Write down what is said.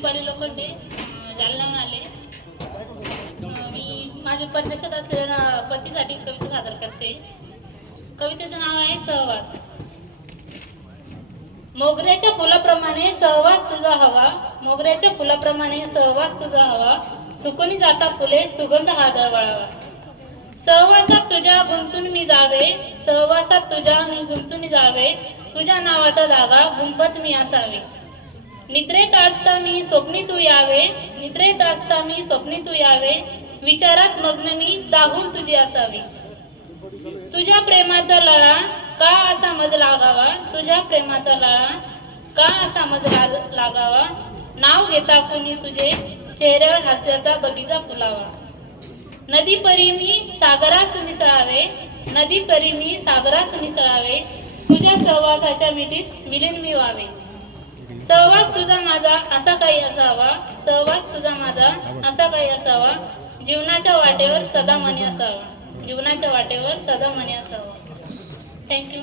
दुपारी लोखंडे अं, आले मी माझ्या परदेशात असलेल्या पतीसाठी कविता सादर करते. कवितेचं नाव आहे सहवास. मोगऱ्याच्या फुलाप्रमाणे सहवास तुझा हवा. मोगऱ्याच्या फुलाप्रमाणे सहवास तुझा हवा. सुकून जाता फुले सुगंध हा दरवळावा. सहवासात तुझ्या गुंतून मी जावे. सहवासात तुझ्या मी गुंतून जावे. तुझ्या नावाचा धागा गुंपत मी असावे. निद्रेत असता मी स्वप्नी तू यावे निद्रेत असता मी स्वप्नी तू यावे विचारात मग्न मी चाहूल तुझी असावी. तुझ्या प्रेमाचा लळा का असा मज लागावा? तुझ्या प्रेमाचा लळा का असा मज लागावा? नाव घेता कोणी तुझे? चेहऱ्यावर हास्याचा बगीचा फुलावा. नदी परी मी सागरास मिसळावे नदी परी मी सागरास मिसळावे तुझ्या सहवासाच्या विलीत विलीन मी व्हावे माझा असा काही असावा सहवास तुझा माझा असा काही असावा जीवनाच्या वाटेवर सदा मनी असावा. जीवनाच्या वाटेवर सदा मनी असावा. थँक्यू